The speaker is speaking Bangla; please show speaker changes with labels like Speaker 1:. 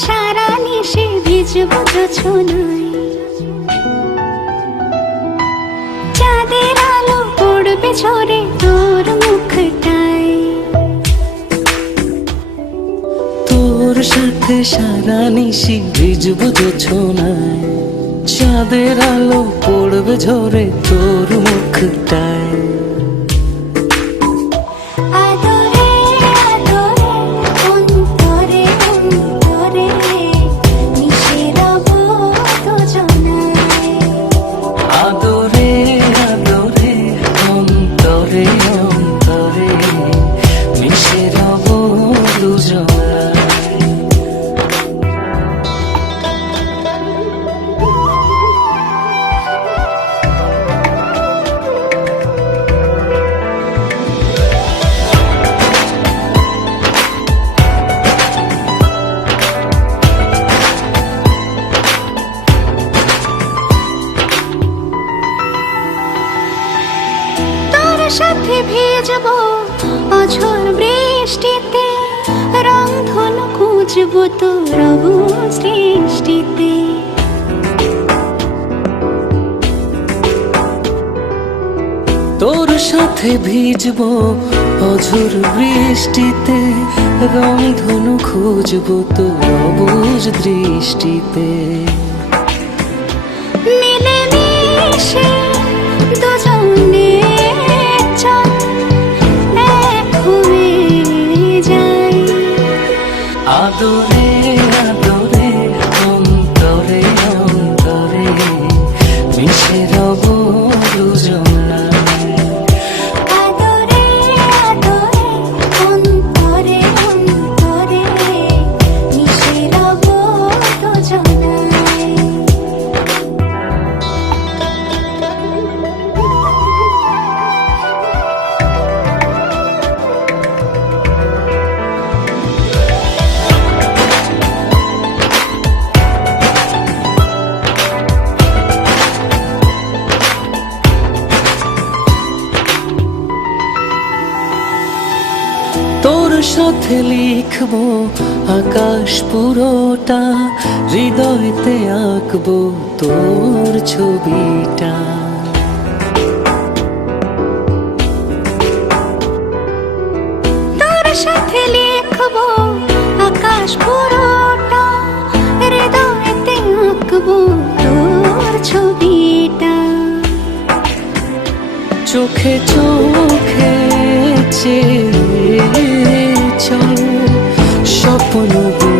Speaker 1: সারা নিশে ভিজব জোছনায় চাঁদের আলো পড়বে ঝরে তোর মুখটায়
Speaker 2: তোর সাথে সারা নিশি ভিজব না চাঁদের আলো পড়বে ঝরে তোর মুখটায়।
Speaker 1: সাথে ভিজব অঝোর বৃষ্টিতে রং ধনু খুঁজব তোর সৃষ্টিতে
Speaker 2: তোর সাথে ভিজব অঝোর বৃষ্টিতে রং ধনু খুঁজব তোর অবুজ দৃষ্টিতে।
Speaker 1: মিলে মিশে
Speaker 2: আদরে সাথে লিখব আকাশ পুরোটা হৃদয়তে আঁকবো তোর ছবিটা।
Speaker 1: তোর সাথে লিখব আকাশ পুরোটা হৃদয়তে আঁকবো তোর ছবিটা।
Speaker 2: চোখে চোখে চেয়ে 我又不